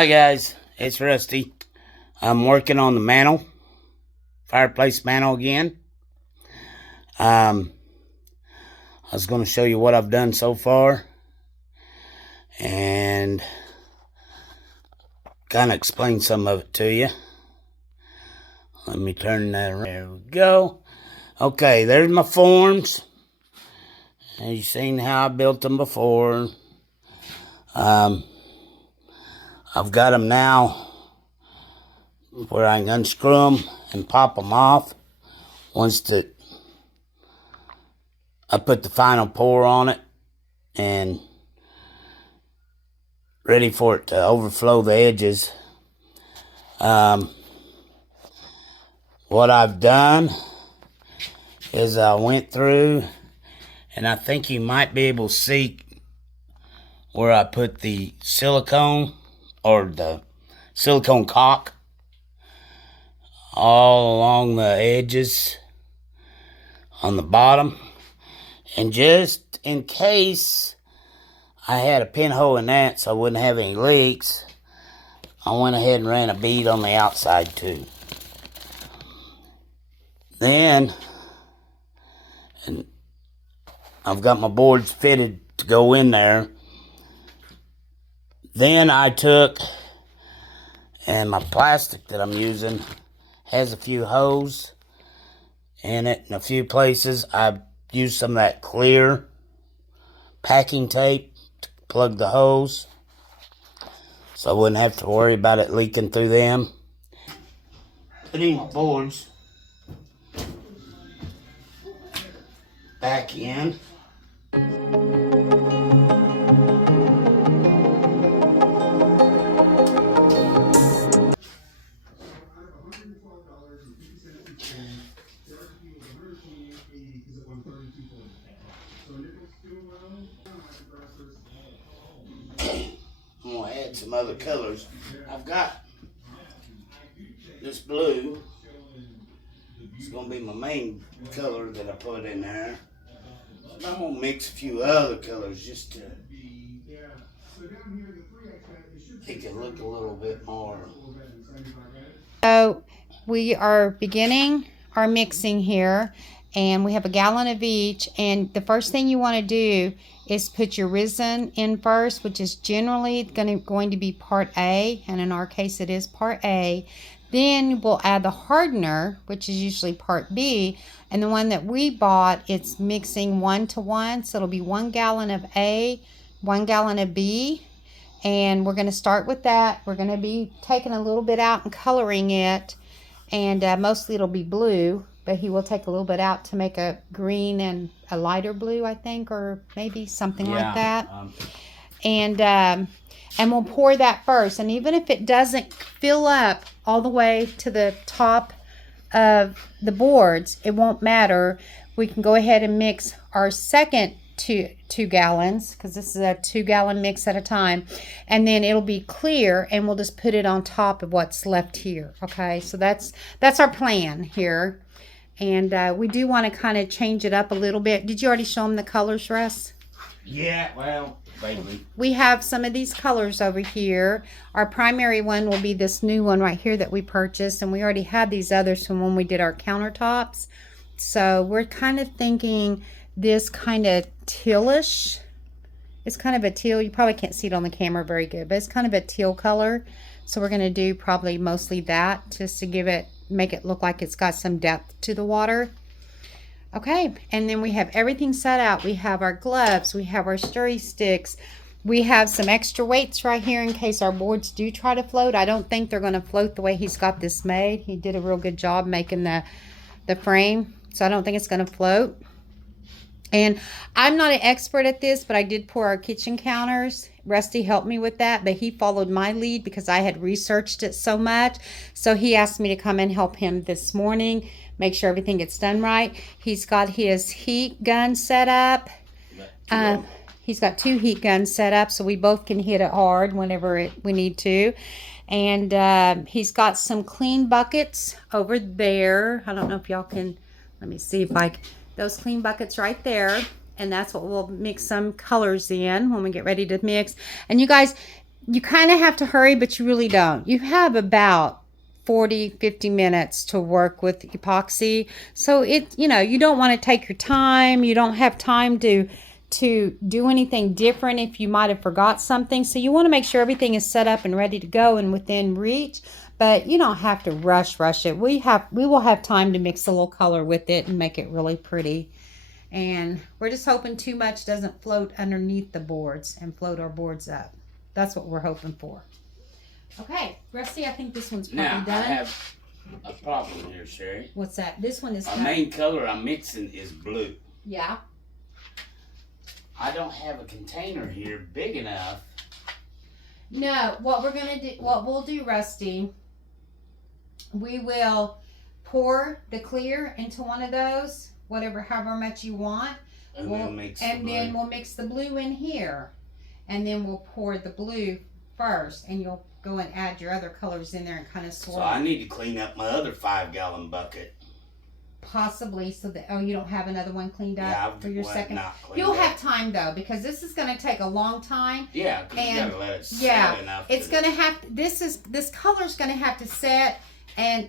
Hi guys, it's Rusty. I'm working on the mantle, fireplace mantle again. I was going to show you what I've done so far and kind of explain some of it to you. Let me turn that around. There we go. Okay, there's my forms. And you've seen how I built them before. I've got them now where I can unscrew them and pop them off once I put the final pour on it and ready for it to overflow the edges. What I've done is I went through, and I think you might be able to see where I put the silicone or the silicone caulk all along the edges on the bottom. And just in case I had a pinhole in that so I wouldn't have any leaks, I went ahead and ran a bead on the outside too. Then, and I've got my boards fitted to go in there. Then I took, and my plastic that I'm using has a few holes in it in a few places. I used some of that clear packing tape to plug the hose so I wouldn't have to worry about it leaking through them. Putting my boards back in. I'm going to add some other colors. I've got this blue. It's going to be my main color that I put in there. But I'm going to mix a few other colors just to make it look a little bit more. So we are beginning our mixing here, and we have a gallon of each. And the first thing you want to do is put your resin in first, which is generally going to be part A, and in our case it is part A. Then we'll add the hardener, which is usually part B, and the one that we bought, it's mixing 1 to 1, so it'll be 1 gallon of A, 1 gallon of B. And we're going to start with that. We're going to be taking a little bit out and coloring it, and mostly it'll be blue, but he will take a little bit out to make a green and a lighter blue, I think, or maybe something like that. And we'll pour that first. And even if it doesn't fill up all the way to the top of the boards, it won't matter. We can go ahead and mix our second two gallons, because this is a 2-gallon mix at a time, and then it'll be clear, and we'll just put it on top of what's left here. Okay, so that's our plan here. And we do want to kind of change it up a little bit. Did you already show them the colors, Russ? Yeah, well, vaguely. We have some of these colors over here. Our primary one will be this new one right here that we purchased, and we already had these others from when we did our countertops. So we're kind of thinking this kind of tealish. It's kind of a teal. You probably can't see it on the camera very good, but it's kind of a teal color. So we're going to do probably mostly that, just to make it look like it's got some depth to the water. Okay, and then we have everything set out. We have our gloves, we have our stirry sticks, we have some extra weights right here in case our boards do try to float. I don't think they're going to float the way he's got this made. He did a real good job making the frame, so I don't think it's going to float. And I'm not an expert at this, but I did pour our kitchen counters. Rusty helped me with that, but he followed my lead because I had researched it so much. So he asked me to come and help him this morning, make sure everything gets done right. He's got his heat gun set up. He's got 2 heat guns set up, so we both can hit it hard whenever we need to. And he's got some clean buckets over there. I don't know if y'all can, let me see if those clean buckets right there. And that's what we'll mix some colors in when we get ready to mix. And you guys, you kind of have to hurry, but you really don't. You have about 40-50 minutes to work with epoxy. So you don't want to take your time. You don't have time to do anything different if you might have forgot something. So you want to make sure everything is set up and ready to go and within reach, but you don't have to rush it. We will have time to mix a little color with it and make it really pretty. And we're just hoping too much doesn't float underneath the boards and float our boards up. That's what we're hoping for. Okay, Rusty, I think this one's probably now, done. I have a problem here, Sherry. What's that? This one is The done. main color I'm mixing is blue. Yeah. I don't have a container here big enough. No, what we'll do, Rusty, we will pour the clear into one of those, however much you want. And then we'll mix the blue in here. And then we'll pour the blue first, and you'll go and add your other colors in there and kind of swirl. So I need to clean up my other 5-gallon bucket. Possibly, so that you don't have another one cleaned up for your second. You'll have time though, because this is going to take a long time. Yeah, because you gotta let it set enough. It's going to have. This color's going to have to set, and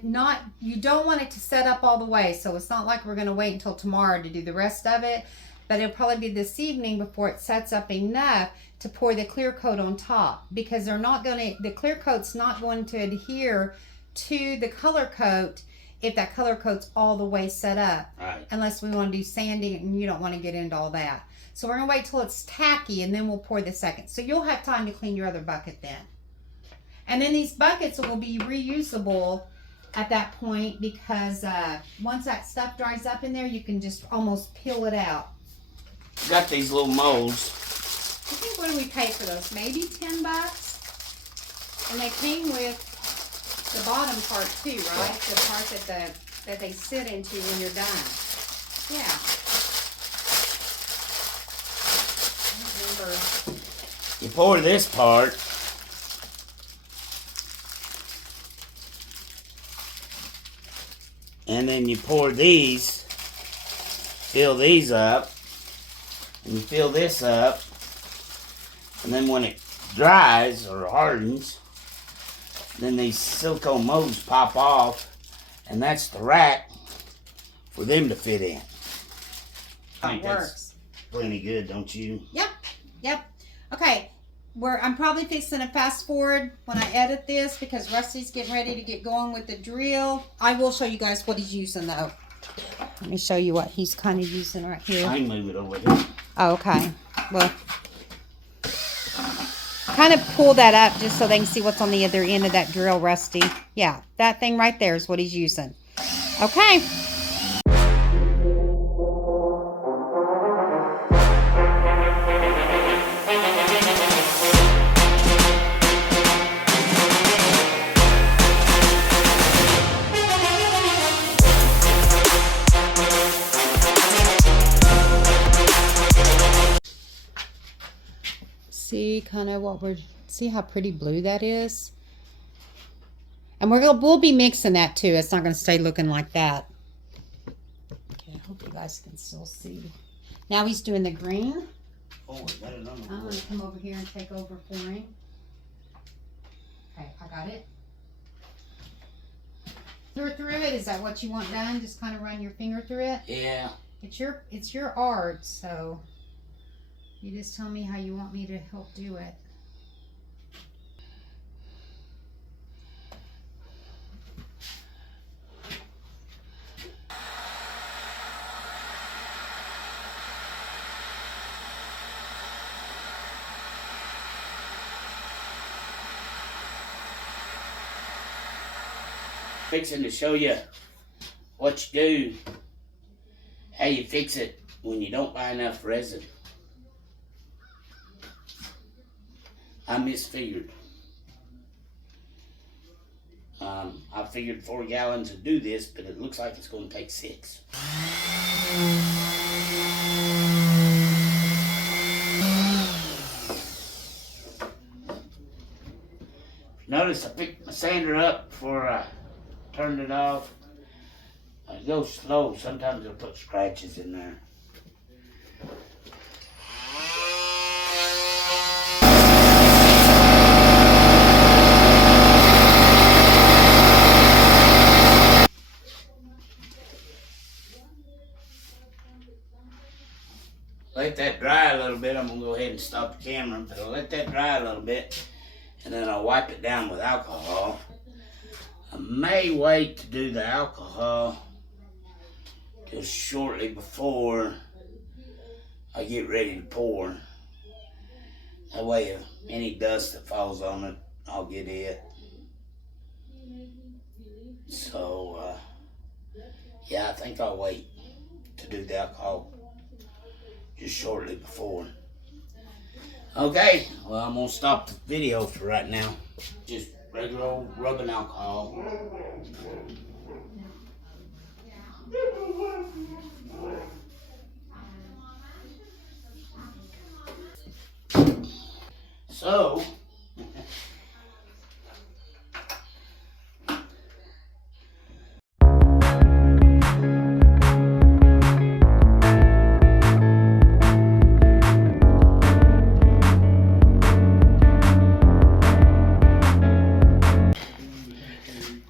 you don't want it to set up all the way. So it's not like we're going to wait until tomorrow to do the rest of it, but it'll probably be this evening before it sets up enough to pour the clear coat on top, because the clear coat's not going to adhere to the color coat if that color coat's all the way set up. Right. Unless we want to do sanding, and you don't want to get into all that. So we're going to wait till it's tacky, and then we'll pour the second. So you'll have time to clean your other bucket then. And then these buckets will be reusable at that point, because once that stuff dries up in there, you can just almost peel it out. Got these little molds. I think, what do we pay for those? Maybe $10? And they came with the bottom part too, right? The part that they sit into when you're done. Yeah. I don't remember. You pour this part. And then you pour these. Fill these up. And you fill this up. And then when it dries or hardens, then these silicone molds pop off, and that's the rack for them to fit in. I think that's plenty good, don't you? Yep. Okay, I'm probably fixing to fast forward when I edit this, because Rusty's getting ready to get going with the drill. I will show you guys what he's using though. Let me show you what he's kind of using right here. I can move it over here. Oh, okay. Well, kind of pull that up just so they can see what's on the other end of that drill, Rusty. Yeah, that thing right there is what he's using. Okay. See how pretty blue that is? And we'll be mixing that too. It's not going to stay looking like that. Okay, I hope you guys can still see. Now he's doing the green. Oh, I got it on the I'm going to come over here and take over for him. Okay, I got it. Through it, is that what you want done? Just kind of run your finger through it? Yeah. It's your art, so you just tell me how you want me to help do it. Fixing to show you what you do, how you fix it when you don't buy enough resin. I misfigured. I figured 4 gallons would do this, but it looks like it's going to take 6. Notice I picked my sander up before I turned it off. I go slow. Sometimes it'll put scratches in there. ahead and stop the camera, but I'll let that dry a little bit, and then I'll wipe it down with alcohol. I may wait to do the alcohol just shortly before I get ready to pour. That way, if any dust that falls on it, I'll get it. So, yeah, I think I'll wait to do the alcohol just shortly before. Okay, well, I'm gonna stop the video for right now. Just regular old rubbing alcohol. So,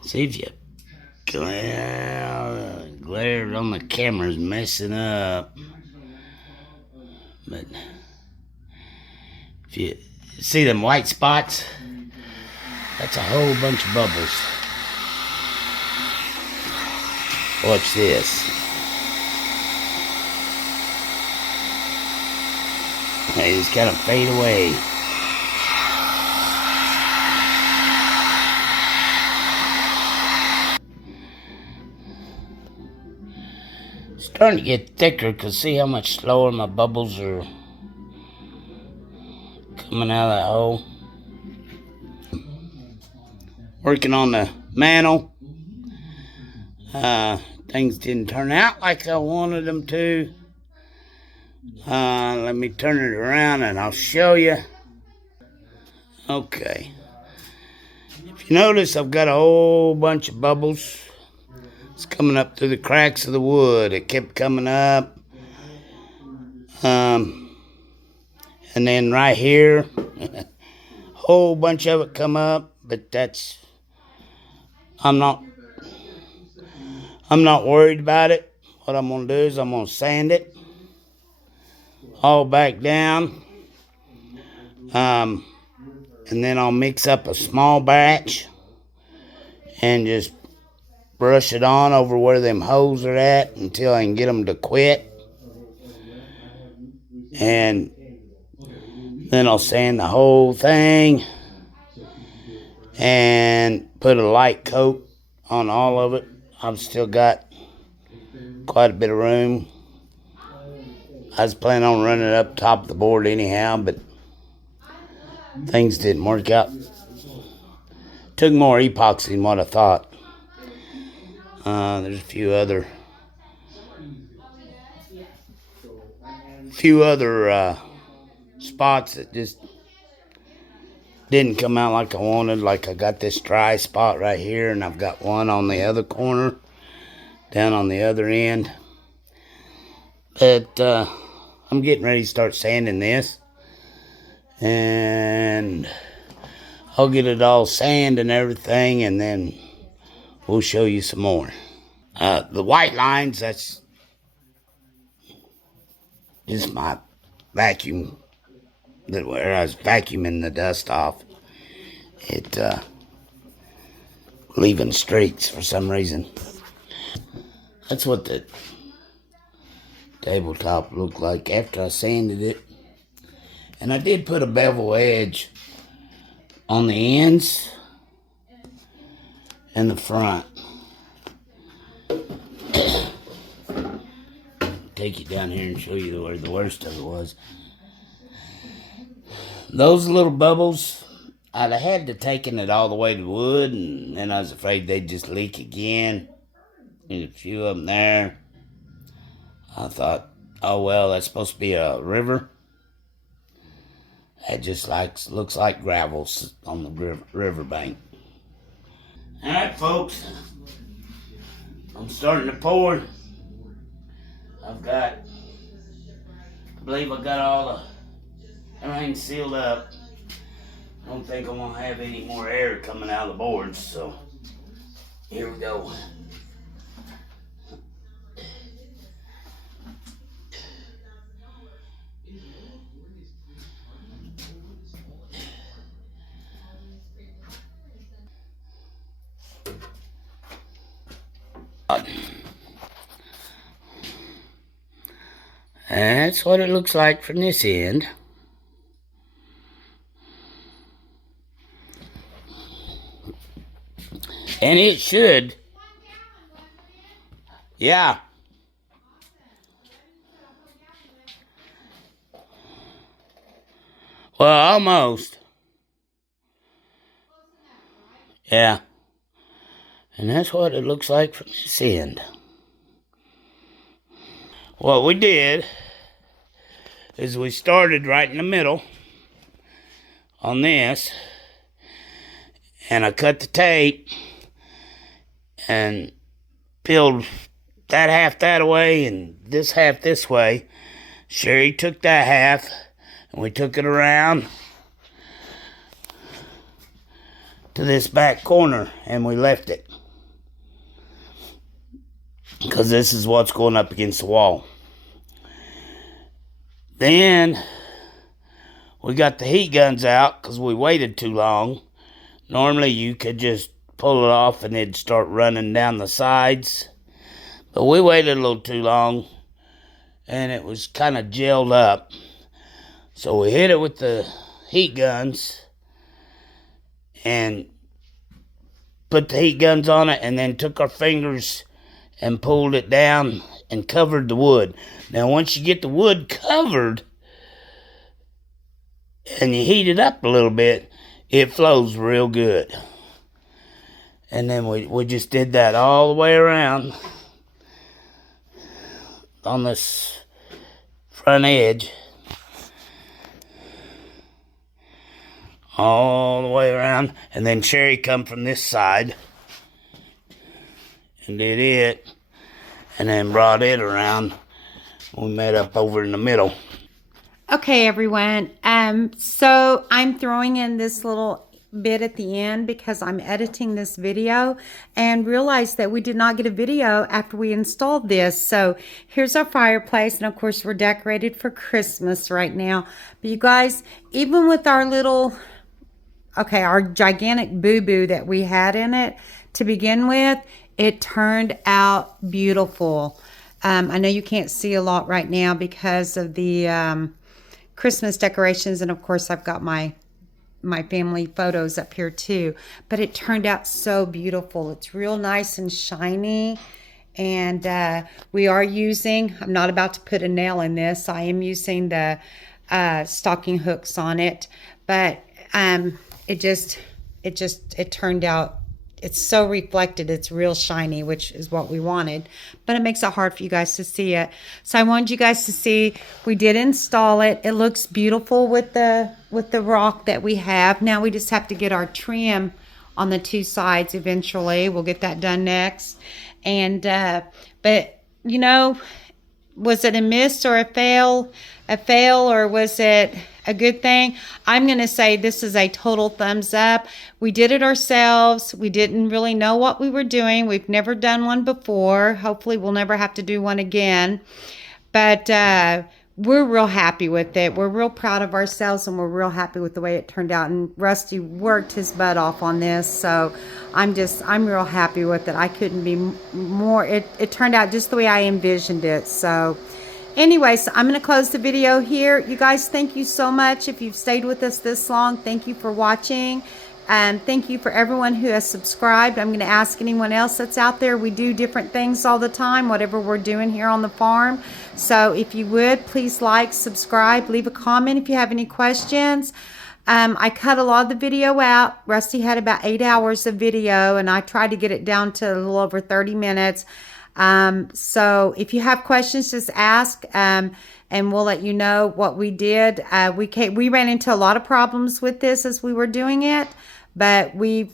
see if you glare on the camera's messing up. But if you see them white spots, that's a whole bunch of bubbles. Watch this. They just kind of fade away. It's starting to get thicker because see how much slower my bubbles are coming out of that hole. Working on the mantle. Things didn't turn out like I wanted them to. Let me turn it around and I'll show you. Okay. If you notice, I've got a whole bunch of bubbles. It's coming up through the cracks of the wood. It kept coming up. And then right here, a whole bunch of it come up, but that's, I'm not worried about it. What I'm gonna do is I'm gonna sand it all back down. And then I'll mix up a small batch and just brush it on over where them holes are at until I can get them to quit. And then I'll sand the whole thing and put a light coat on all of it. I've still got quite a bit of room. I was planning on running it up top of the board anyhow, but things didn't work out. Took more epoxy than what I thought. There's a few other spots that just didn't come out like I wanted. Like I got this dry spot right here, and I've got one on the other corner down on the other end. But I'm getting ready to start sanding this, and I'll get it all sanded and everything, and then we'll show you some more. The white lines, that's just my vacuum, where I was vacuuming the dust off. It leaving streaks for some reason. That's what the tabletop looked like after I sanded it. And I did put a bevel edge on the ends and the front. Take you down here and show you where the worst of it was. Those little bubbles, I'd have had to taken it all the way to wood, and then I was afraid they'd just leak again. There's a few of them there. I thought, oh well, that's supposed to be a river. It just looks like gravel on the river bank. All right, folks. I'm starting to pour. I believe I got everything sealed up. I don't think I'm gonna have any more air coming out of the boards, so here we go. That's what it looks like from this end. And it should. Yeah. Well, almost. Yeah. And that's what it looks like from this end. What we did is we started right in the middle on this, and I cut the tape and peeled that half that way and this half this way. Sherry took that half and we took it around to this back corner and we left it, because this is what's going up against the wall. Then we got the heat guns out because we waited too long. Normally you could just pull it off and it'd start running down the sides, but we waited a little too long and it was kind of gelled up. So we hit it with the heat guns and put the heat guns on it, and then took our fingers and pulled it down and covered the wood. Now once you get the wood covered and you heat it up a little bit, it flows real good. And then we just did that all the way around on this front edge. All the way around. And then Sherry come from this side and did it. And then brought it around. We met up over in the middle. Okay, everyone. So I'm throwing in this little bit at the end because I'm editing this video and realized that we did not get a video after we installed this. So here's our fireplace, and of course we're decorated for Christmas right now. But you guys, even with our little, our gigantic boo-boo that we had in it to begin with, it turned out beautiful. I know you can't see a lot right now because of the Christmas decorations, and of course I've got my family photos up here too, but it turned out so beautiful. It's real nice and shiny, and we are using, I'm not about to put a nail in this, I am using the stocking hooks on it, but it turned out, it's so reflected, it's real shiny, which is what we wanted, but it makes it hard for you guys to see it. So I wanted you guys to see, we did install it. It looks beautiful with the rock that we have. Now we just have to get our trim on the two sides eventually. We'll get that done next. And, but you know, was it a miss or a fail, or was it a good thing? I'm going to say this is a total thumbs up. We did it ourselves. We didn't really know what we were doing. We've never done one before. Hopefully we'll never have to do one again. But we're real happy with it. We're real proud of ourselves, and we're real happy with the way it turned out. And Rusty worked his butt off on this, so I'm real happy with it. I couldn't be more. It turned out just the way I envisioned it. So anyway, so I'm going to close the video here. You guys, thank you so much. If you've stayed with us this long, thank you for watching. And thank you for everyone who has subscribed. I'm going to ask anyone else that's out there. We do different things all the time, whatever we're doing here on the farm. So if you would, please like, subscribe, leave a comment if you have any questions. I cut a lot of the video out. Rusty had about 8 hours of video, and I tried to get it down to a little over 30 minutes. So if you have questions, just ask, and we'll let you know what we did. We ran into a lot of problems with this as we were doing it, but we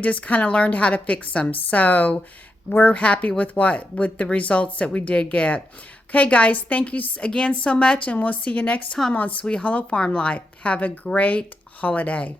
just kind of learned how to fix them. So we're happy with the results that we did get. Okay, guys, thank you again so much, and we'll see you next time on Sweet Hollow Farm Life. Have a great holiday.